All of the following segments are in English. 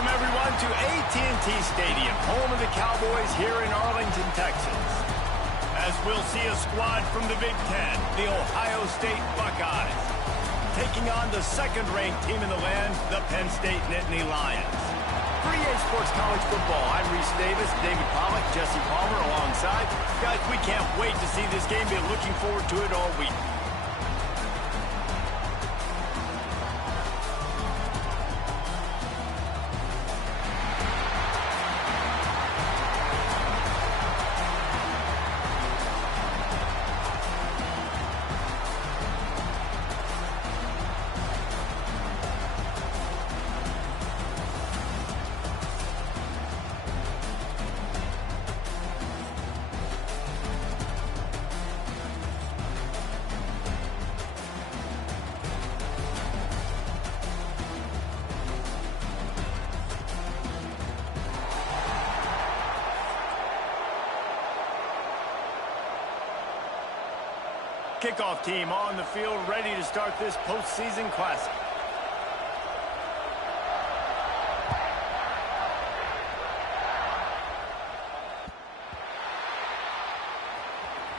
Welcome, everyone, to AT&T Stadium, home of the Cowboys here in Arlington, Texas. As we'll see a squad from the Big Ten, the Ohio State Buckeyes, taking on the second-ranked team in the land, the Penn State Nittany Lions. For EA Sports College Football, I'm Reese Davis, David Pollack, Jesse Palmer alongside. Guys, we can't wait to see this game. Been looking forward to it all week. Kickoff team on the field, ready to start this postseason classic.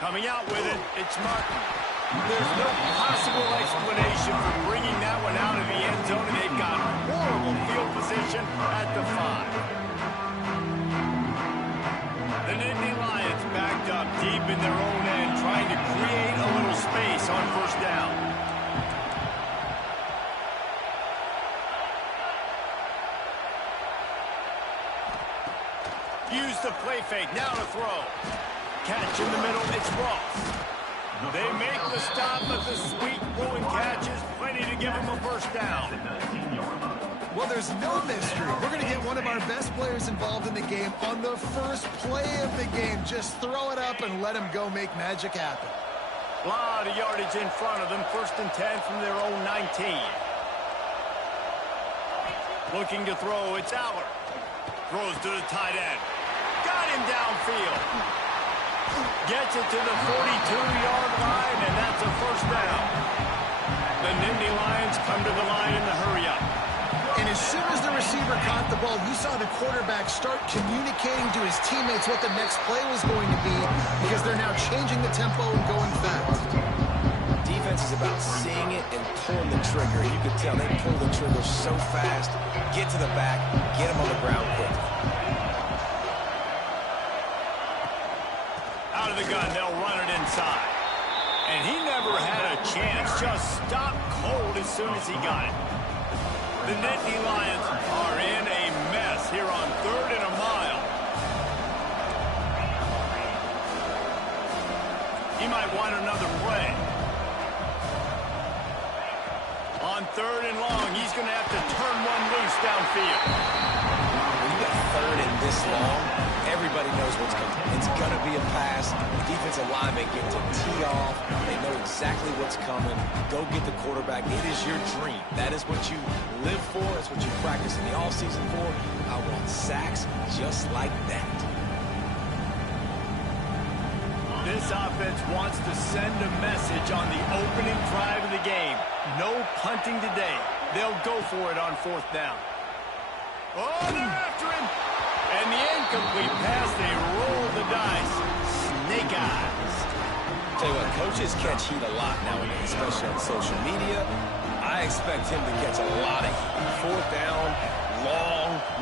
Coming out with it, it's Martin. There's no possible explanation for bringing that one out of the end zone, and they've got horrible field position at the 5. The Nittany Lions backed up deep in their own end, trying to create a little space on first down. Use the play fake, now to throw. Catch in the middle, it's Ross. They make the stop, but the sweet rolling catch is plenty to give them a first down. Well, there's no mystery. We're going to get one of our best players involved in the game on the first play of the game. Just throw it up and let him go make magic happen. A lot of yardage in front of them. 1st and 10 from their own 19. Looking to throw, it's Aller. Throws to the tight end. Got him downfield. Gets it to the 42-yard line, and that's a first down. The Nittany Lions come to the line in the hurry-up. And as soon as the receiver caught the ball, you saw the quarterback start communicating to his teammates what the next play was going to be, because they're now changing the tempo and going fast. Defense is about seeing it and pulling the trigger. You can tell they pull the trigger so fast, get to the back, get them on the ground quickly. Out of the gun, they'll run it inside. And he never had a chance, just stopped cold as soon as he got it. The Nittany Lions are in a mess here on 3rd and a mile. He might want another play. On 3rd and long, he's going to have to turn one loose downfield. When you got 3rd and this long, everybody knows what's coming. It's going to be a pass. The defensive linemen get to tee off. They know exactly what's coming. Go get the quarterback. It is your dream. That is what you live for. It's what you practice in the offseason for. I want sacks just like that. This offense wants to send a message on the opening drive of the game. No punting today. They'll go for it on 4th down. Oh, they're after him. And the incomplete pass, they roll the dice. Snake eyes. Tell you what, coaches catch heat a lot nowadays, especially on social media. I expect him to catch a lot of heat. 4th down,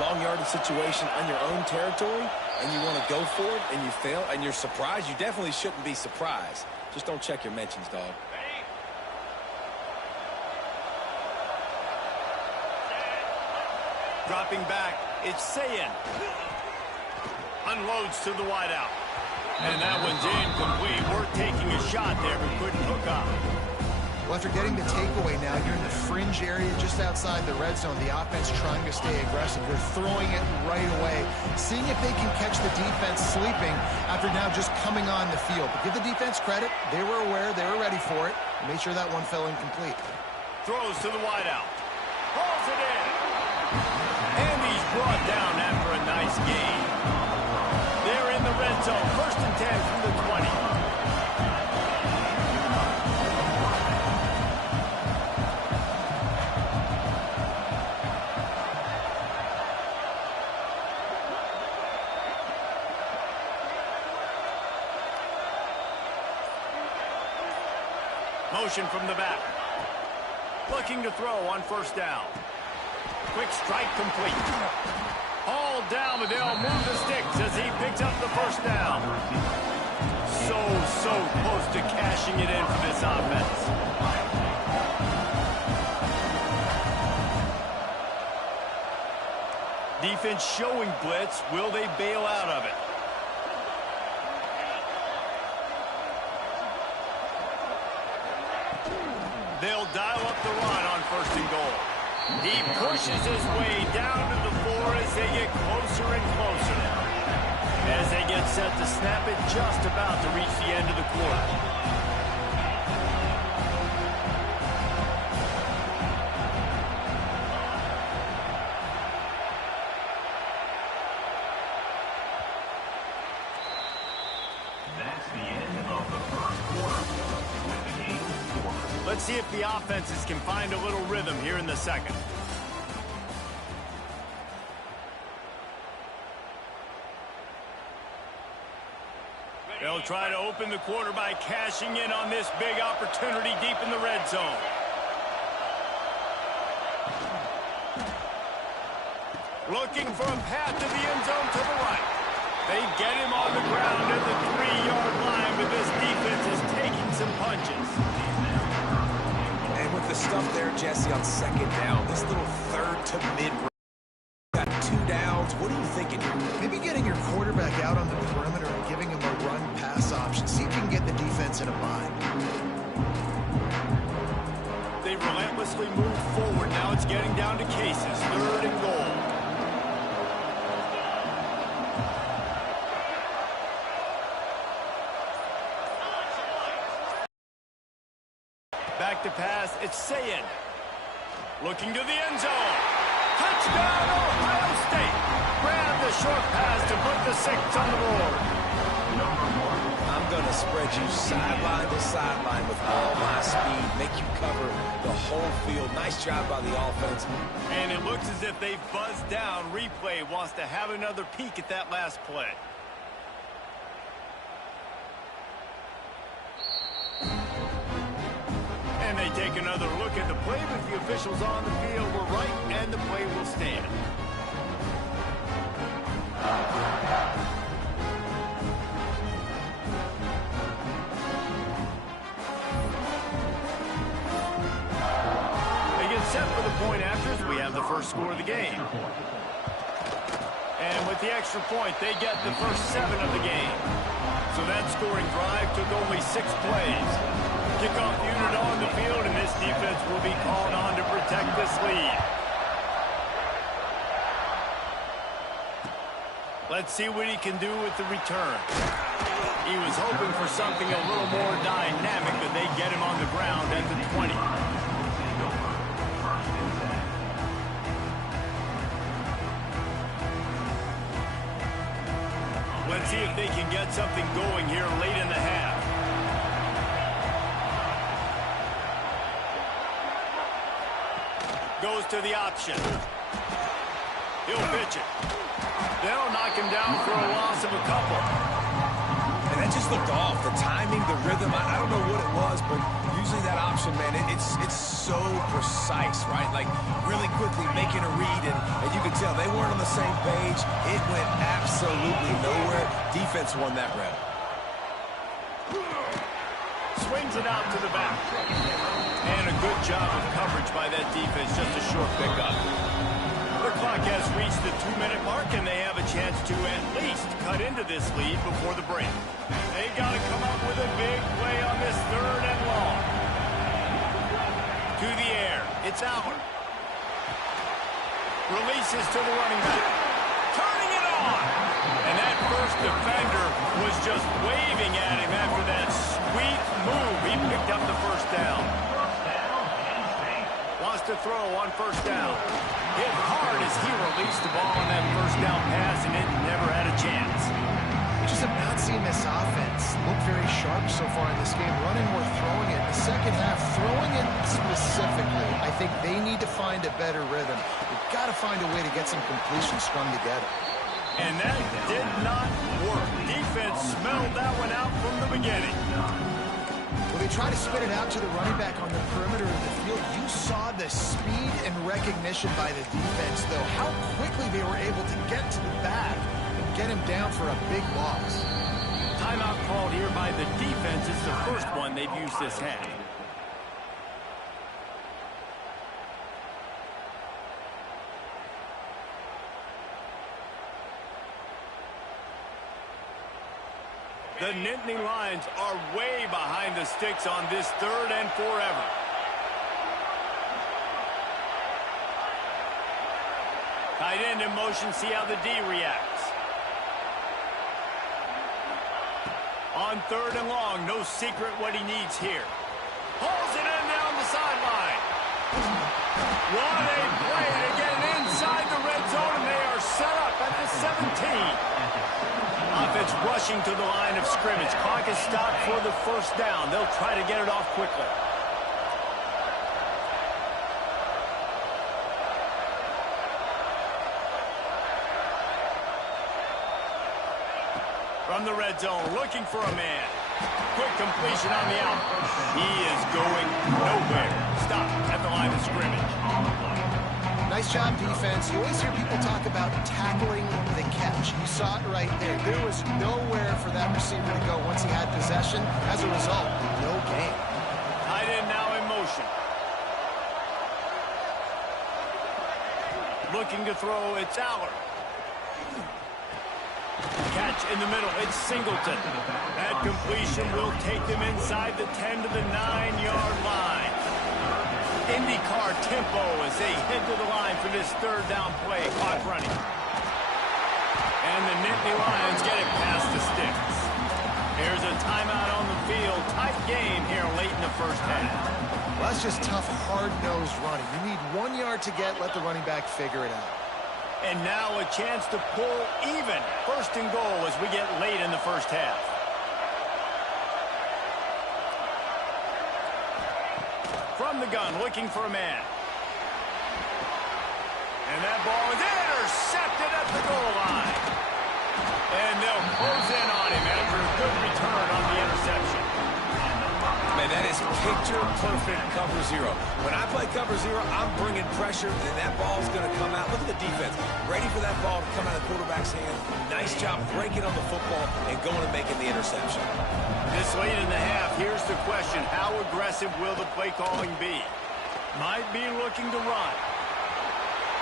long yardage situation on your own territory, and you want to go for it, and you fail, and you're surprised. You definitely shouldn't be surprised. Just don't check your mentions, dog. Dropping back, it's Sayin. Unloads to the wideout. And that one's incomplete. We're taking a shot there, but couldn't hook up. Well, after getting the takeaway now, you're in the fringe area just outside the red zone. The offense trying to stay aggressive. They're throwing it right away, seeing if they can catch the defense sleeping after now just coming on the field. But give the defense credit. They were aware. They were ready for it. Made sure that one fell incomplete. Throws to the wideout. Hauls it in. And he's brought down after a nice gain. They're in the red zone. 1st and 10 from the 20. Motion from the back. Looking to throw on first down. Quick strike complete. All down, but they'll move the sticks as he picks up the first down. So close to cashing it in for this offense. Defense showing blitz. Will they bail out of it? They'll dial up the run on first and goal. He pushes his way down to the floor as they get closer and closer. As they get set to snap it, just about to reach the end of the quarter. Let's see if the offenses can find a little rhythm here in the second. They'll try to open the quarter by cashing in on this big opportunity deep in the red zone. Looking for a path to the end zone to the right. They get him on the ground at the 3-yard line, but this defense is taking some punches. And with the stuff there, Jesse, on second down, this little third to mid, got 2 downs. What are you thinking here? Maybe getting your quarterback out on the perimeter and giving him a run-pass option. See if you can get the defense in a bind. They relentlessly move forward. Now it's getting down to cases. 3rd and goal. Back to pass, it's Sayin. Looking to the end zone. Touchdown, Ohio State. Grab the short pass to put the 6 on the board. I'm going to spread you sideline to sideline with all my speed, make you cover the whole field. Nice job by the offense. And it looks as if they've buzzed down. Replay wants to have another peek at that last play. And they take another look at the play, but the officials on the field were right, and the play will stand. They get set for the point afters. We have the first score of the game. And with the extra point, they get the first 7 of the game. So that scoring drive took only 6 plays. Kickoff unit on the field, and this defense will be called on to protect this lead. Let's see what he can do with the return. He was hoping for something a little more dynamic, but they get him on the ground at the 20. Let's see if they can get something going here late in the half. Goes to the option. He'll pitch it. They'll knock him down for a loss of a couple. And that just looked off. The timing, the rhythm, I don't know what it was, but usually that option, man, it's so precise, right? Like really quickly making a read, and you could tell they weren't on the same page. It went absolutely nowhere. Defense won that rep. Swings it out to the back. And a good job of coverage by that defense, just a short pickup. The clock has reached the 2-minute mark, and they have a chance to at least cut into this lead before the break. They got to come up with a big play on this 3rd and long. To the air, it's Allen. Releases to the running back. Turning it on! And that first defender was just waving at him after that sweet move. He picked up the first down. Wants to throw on first down. Hit hard as he released the ball on that first down pass, and it never had a chance. Just have not seen this offense look very sharp so far in this game, running or throwing it. In the second half, throwing it specifically, I think they need to find a better rhythm. We've got to find a way to get some completions strung together. And that did not work. Defense smelled that one out from the beginning. Well, they try to spit it out to the running back on the perimeter of the field. You saw the speed and recognition by the defense, though, how quickly they were able to get to the back and get him down for a big loss. Timeout called here by the defense. It's the first one they've used this half. The Nittany Lions are way behind the sticks on this third and forever. Tight end in motion, see how the D reacts. On third and long, no secret what he needs here. Pulls it in down the sideline. What a play to get it inside the red zone, and they are set up at the 17. Offense rushing to the line of scrimmage. Clock is stopped for the first down. They'll try to get it off quickly. From the red zone, looking for a man. Quick completion on the out. He is going nowhere. Stop at the line of scrimmage. Nice job, defense. You always hear people talk about tackling the catch. You saw it right there. There was nowhere for that receiver to go once he had possession. As a result, no gain. Tight end now in motion. Looking to throw, it's Aller. Catch in the middle, it's Singleton. That completion will take them inside the 10 to the 9-yard line. IndyCar tempo as they head to the line for this third down play. Clock running. And the Nittany Lions get it past the sticks. Here's a timeout on the field. Tight game here late in the first half. Well, that's just tough, hard-nosed running. You need 1 yard to get, let the running back figure it out. And now a chance to pull even. First and goal as we get late in the first half. From the gun, looking for a man. And that ball is intercepted at the goal line. And they'll close in on him after a good return on the interception. Man, that is picture-perfect cover zero. When I play cover zero, I'm bringing pressure, and that ball's going to come out. Look at the defense. Ready for that ball to come out of the quarterback's hand. Nice job breaking on the football and going and making the interception. This late in the half, here's the question. How aggressive will the play calling be? Might be looking to run.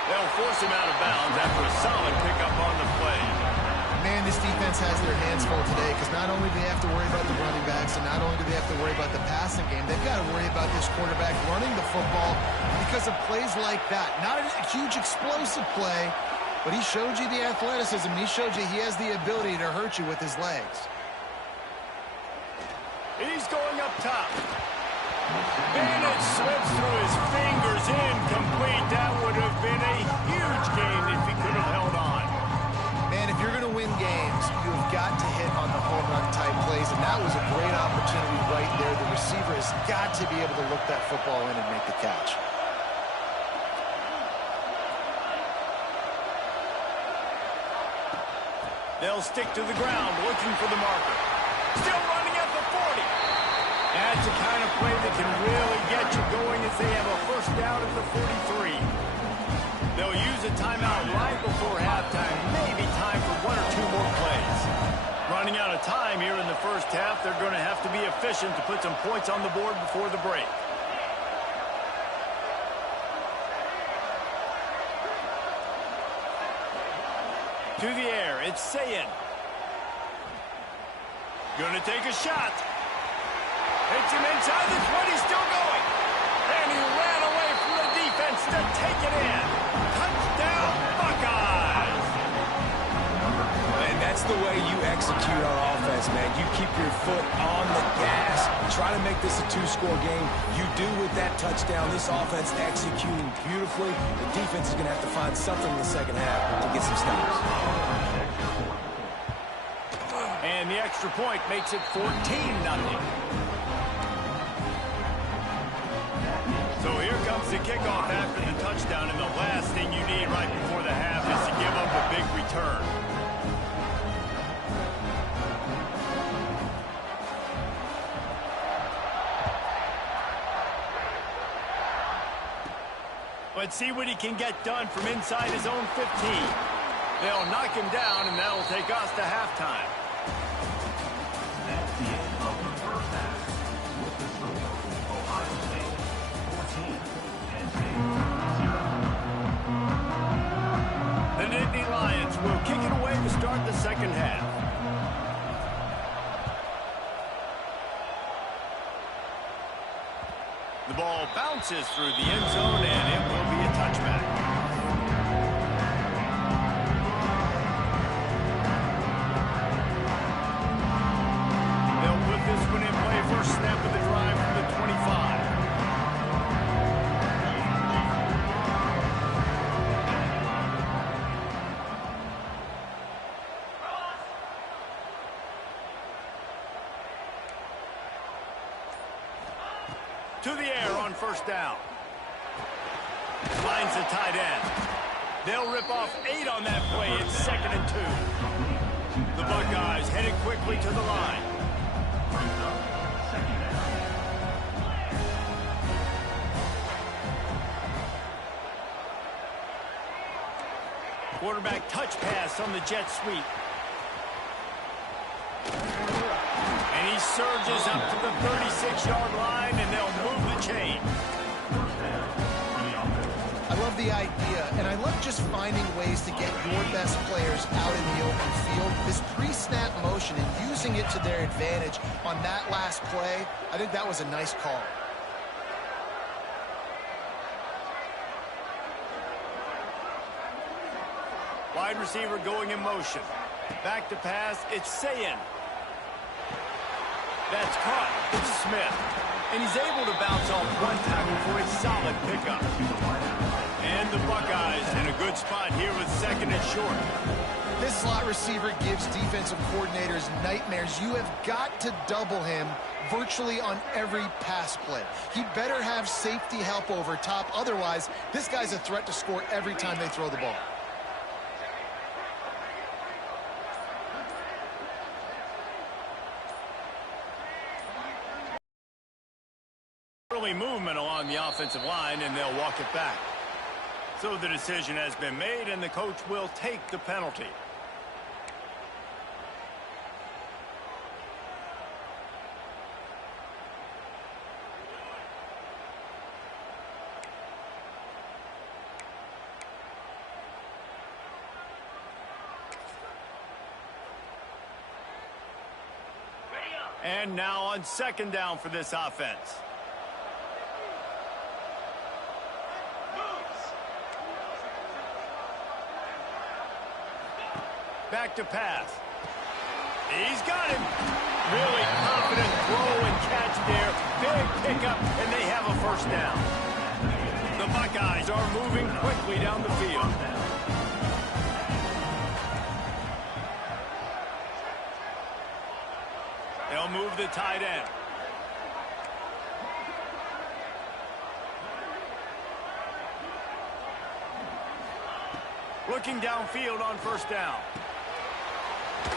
They'll force him out of bounds after a solid pickup on the play. Man, this defense has their hands full today because not only do they have to worry about the running backs and not only do they have to worry about the passing game, they've got to worry about this quarterback running the football because of plays like that. Not a huge explosive play, but he showed you the athleticism. He showed you he has the ability to hurt you with his legs. He's going up top. Bennett slips through his fingers, incomplete. That would have been a huge gain if he could have held on. Man, if you're going to win games, you've got to hit on the home run type plays, and that was a great opportunity right there. The receiver has got to be able to look that football in and make the catch. They'll stick to the ground, looking for the marker. Still running at the 40. That's the kind of play that can really get you going as they have a first down at the 43. They'll use a timeout right before halftime. Maybe time for 1 or 2 more plays. Running out of time here in the first half. They're going to have to be efficient to put some points on the board before the break. To the air, it's Sayin. Gonna take a shot. Hits him inside the 20, still going. And he ran away from the defense to take it in. Touchdown, Buckeyes. And that's the way you execute on offense, man. You keep your foot on the gas. Try to make this a 2-score game. You do with that touchdown. This offense executing beautifully. The defense is going to have to find something in the second half to get some stops. And the extra point makes it 14-0. So here comes the kickoff after the touchdown, and the last thing you need right before the half is to give up a big return. Let's see what he can get done from inside his own 15. They'll knock him down, and that'll take us to halftime. That's the end of the first half. With the score, Ohio State 14, Penn State 0. The Nittany Lions will kick it away to start the second half. The ball bounces through the end zone, and it will be a touchback. They'll put this one in play. First snap of the drive from the 25. To the air on first down. Finds the tight end. They'll rip off 8 on that play. It's 2nd and 2. The Buckeyes headed quickly to the line. Quarterback touch pass on the jet sweep. And he surges up to the 36-yard line, and they'll move the chain. I love the idea, and I love just finding ways to get your best players out in the open field. This pre-snap motion and using it to their advantage on that last play, I think that was a nice call. Wide receiver going in motion. Back to pass, it's Sayin. That's caught. It's Smith. And he's able to bounce off one tackle for a solid pickup. And the Buckeyes in a good spot here with 2nd and short. This slot receiver gives defensive coordinators nightmares. You have got to double him virtually on every pass play. He better have safety help over top. Otherwise, this guy's a threat to score every time they throw the ball. Early movement along the offensive line, and they'll walk it back. So the decision has been made, and the coach will take the penalty. And now on 2nd down for this offense. Back to pass. He's got him. Really confident throw and catch there. Big pickup, and they have a first down. The Buckeyes are moving quickly down the field. They'll move the tight end. Looking downfield on first down.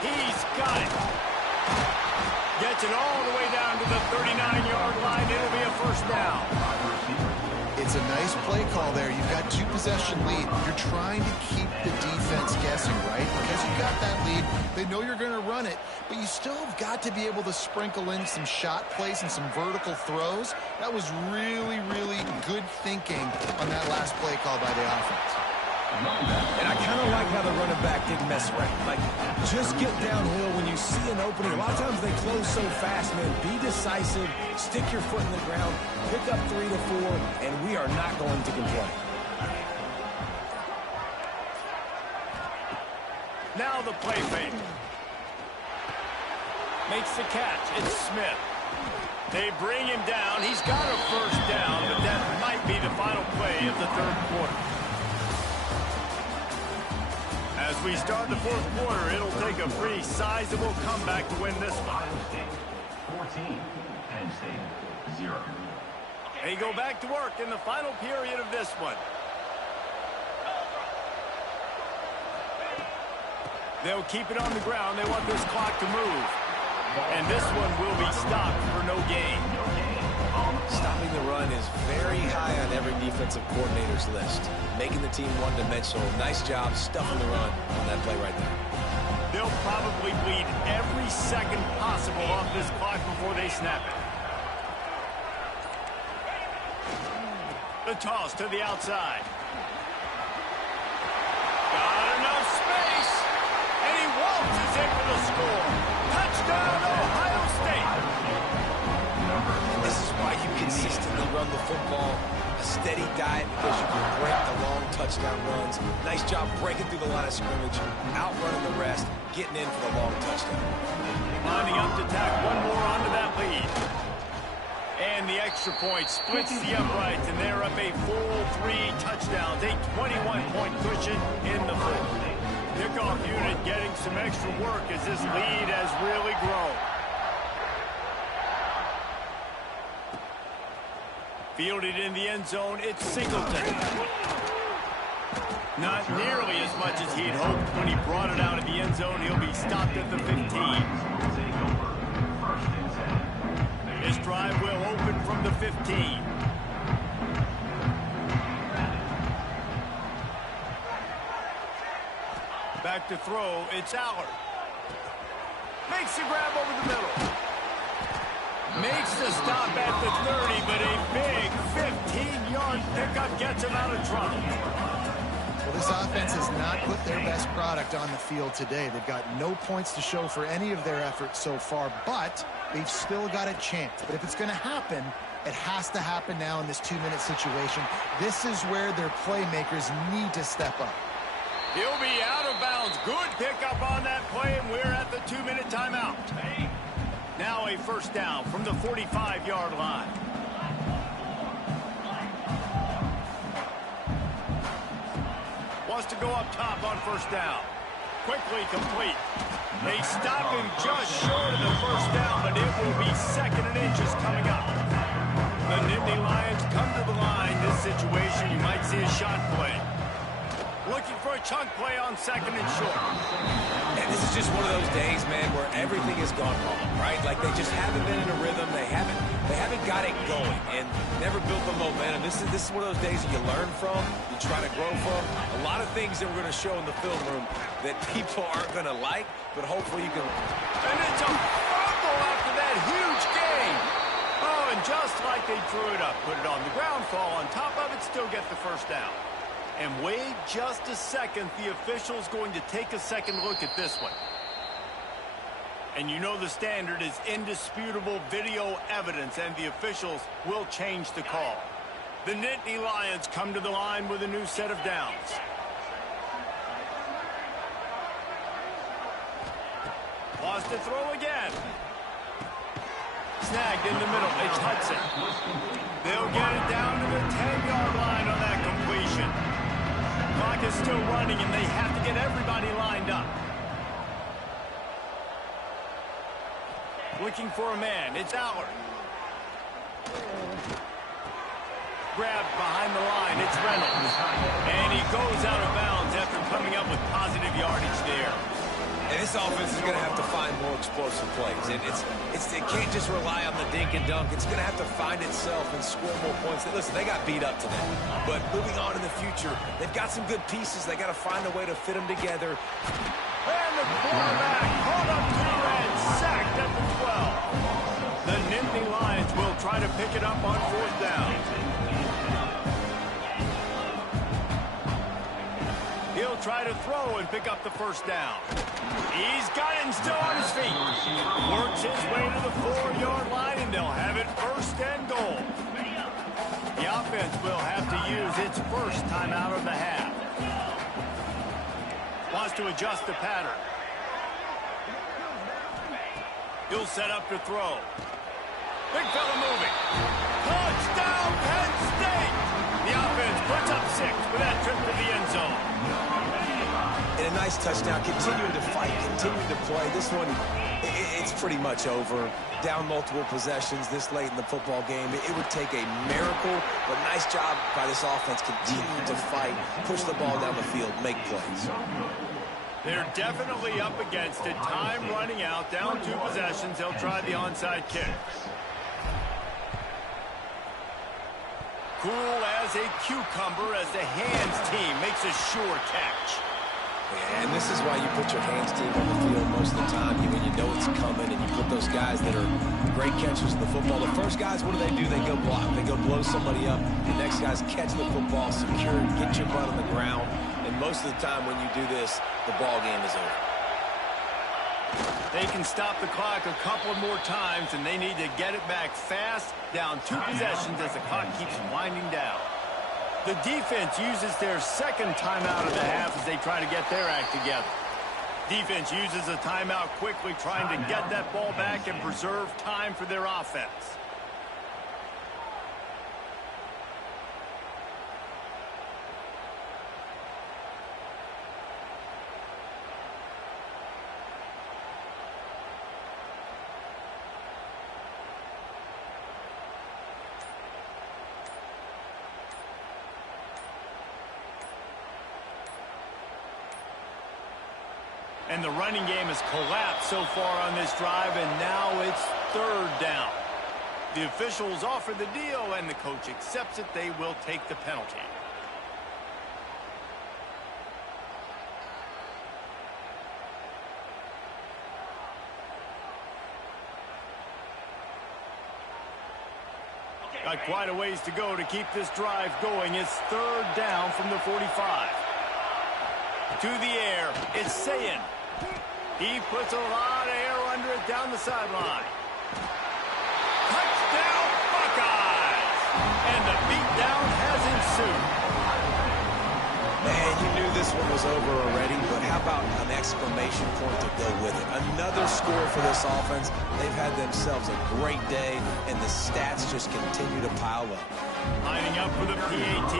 He's got it. Gets it all the way down to the 39-yard line. It'll be a first down. It's a nice play call there. You've got 2-possession lead. You're trying to keep the defense guessing, right? Because you got that lead. They know you're going to run it, but you still have got to be able to sprinkle in some shot plays and some vertical throws. That was really, really good thinking on that last play call by the offense. And I kind of like how the running back didn't mess around. Like, just get downhill when you see an opening. A lot of times they close so fast, man. Be decisive, stick your foot in the ground, pick up 3 to 4, and we are not going to complain. Now the play fake. Makes the catch. It's Smith. They bring him down. He's got a first down, but that might be the final play of the 3rd quarter. As we start the 4th quarter, it'll take a pretty sizable comeback to win this one. 14, Penn State 0. They go back to work in the final period of this one. They'll keep it on the ground. They want this clock to move. And this one will be stopped for no gain. Stopping the run is very high on every defensive coordinator's list. Making the team one-dimensional. Nice job stuffing the run on that play right there. They'll probably bleed every second possible off this clock before they snap it. The toss to the outside. Got enough space. And he waltzes in for the score. Touchdown, Ohio State. This is why you consistently run the football. A steady diet because you can break the long touchdown runs. Nice job breaking through the line of scrimmage, outrunning the rest, getting in for the long touchdown. Lining up to tack one more onto that lead. And the extra point splits the uprights, and they're up a full 3 touchdowns, a 21-point cushion in the fourth. Kickoff unit getting some extra work as this lead has really grown. Fielded in the end zone, it's Singleton. Not nearly as much as he'd hoped when he brought it out of the end zone. He'll be stopped at the 15. This drive will open from the 15. Back to throw, it's Allard. Makes the grab over the middle. Makes the stop at the 30, but a big 15-yard pickup gets him out of trouble. Well, this offense has not put their best product on the field today. They've got no points to show for any of their efforts so far, but they've still got a chance. But if it's going to happen, it has to happen now in this 2-minute situation. This is where their playmakers need to step up. He'll be out of bounds. Good pickup on that play, and we're at the 2-minute timeout. Now a first down from the 45-yard line. Wants to go up top on first down. Quickly complete. They stop him just short of the first down, but it will be 2nd and inches coming up. The Nittany Lions come to the line. This situation, you might see a shot play. Looking for a chunk play on 2nd and short. And this is just one of those days, man, where everything has gone wrong, right? Like they just haven't been in a rhythm. They haven't got it going and never built the momentum. This is one of those days that you learn from, you try to grow from. A lot of things that we're going to show in the film room that people aren't going to like, but hopefully you can. And it's a fumble after that huge gain. Oh, and just like they drew it up, put it on the ground, fall on top of it, still get the first down. And wait just a second, the official's going to take a second look at this one. And you know the standard is indisputable video evidence, and the officials will change the call. The Nittany Lions come to the line with a new set of downs. Wants to throw again. Snagged in the middle, it's Hudson. They'll get it down to the 10-yard line on that completion. Clock is still running, and they have to get everybody lined up. Looking for a man. It's Allard. Grabbed behind the line. It's Reynolds. And he goes out of bounds after coming up with positive yardage there. And this offense is going to have to find more explosive plays. It can't just rely on the dink and dunk. It's going to have to find itself and score more points. Listen, they got beat up today. But moving on in the future, they've got some good pieces. They got to find a way to fit them together. And the quarterback caught up to and sacked at the 12. The Nittany Lions will try to pick it up on 4th down. He'll try to throw and pick up the first down. He's got it and still on his feet. Works his way to the 4-yard line, and they'll have it 1st and goal. The offense will have to use its first timeout of the half. Wants to adjust the pattern. He'll set up to throw. Big fella moving. Touchdown, Penn State! The offense puts up 6 with that trip to the end zone. And a nice touchdown, continuing to fight, continuing to play. This one, it's pretty much over. Down multiple possessions this late in the football game. It would take a miracle, but nice job by this offense continuing to fight, push the ball down the field, make plays. They're definitely up against it. Time running out, down 2 possessions. They'll try the onside kick. Cool as a cucumber as the hands team makes a sure catch. Yeah, and this is why you put your hands team on the field most of the time. When you know it's coming, and you put those guys that are great catchers of the football. The first guys, what do? They go block. They go blow somebody up. The next guys catch the football, secure it, get your butt on the ground. And most of the time when you do this, the ball game is over. They can stop the clock a couple more times, and they need to get it back fast, down 2 possessions as the clock keeps winding down. The defense uses their second timeout of the half as they try to get their act together. Defense uses a timeout quickly, trying to get that ball back and preserve time for their offense. And the running game has collapsed so far on this drive, and now it's 3rd down. The officials offer the deal, and the coach accepts it. They will take the penalty. Got quite a ways to go to keep this drive going. It's 3rd down from the 45. To the air, it's Sayin. He puts a lot of air under it down the sideline. Touchdown, Buckeyes! And the beatdown has ensued. Man, you knew this one was over already, but how about an exclamation point to go with it? Another score for this offense. They've had themselves a great day, and the stats just continue to pile up. Lining up for the PAT.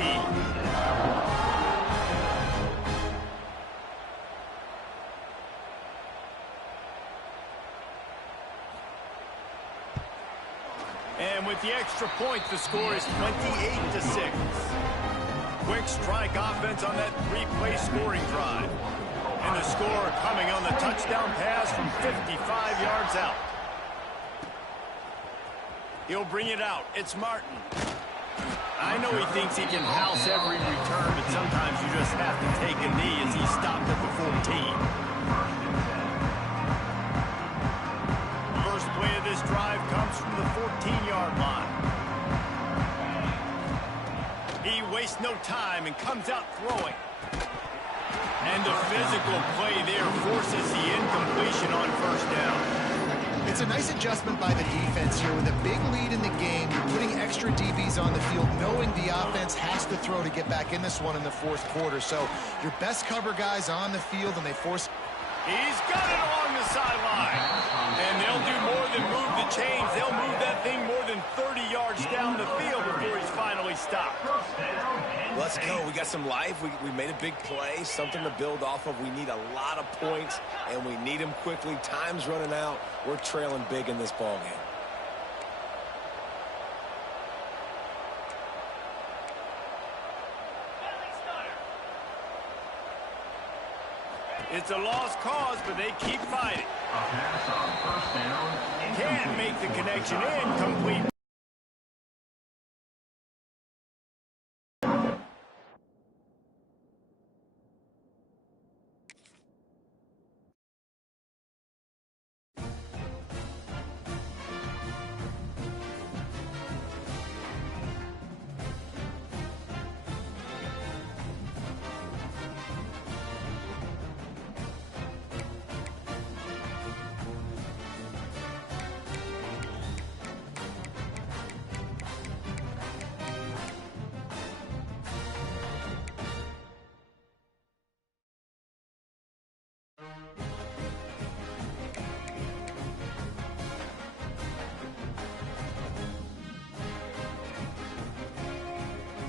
And with the extra point, the score is 28-6. Quick strike offense on that 3-play scoring drive. And the score coming on the touchdown pass from 55 yards out. He'll bring it out. It's Martin. I know he thinks he can house every return, but sometimes you just have to take a knee as he stopped at the 14. Play of this drive comes from the 14-yard line. He wastes no time and comes out throwing. And the physical play there forces the incompletion on 1st down. It's a nice adjustment by the defense here. With a big lead in the game, you're putting extra DBs on the field, knowing the offense has to throw to get back in this one in the 4th quarter. So your best cover guys on the field, and they force... He's got it along the sideline. And they'll do more than move the chains. They'll move that thing more than 30 yards down the field before he's finally stopped. Let's go. We got some life. We made a big play, something to build off of. We need a lot of points, and we need them quickly. Time's running out. We're trailing big in this ball game. It's a lost cause, but they keep fighting. Can't make the connection. Incomplete.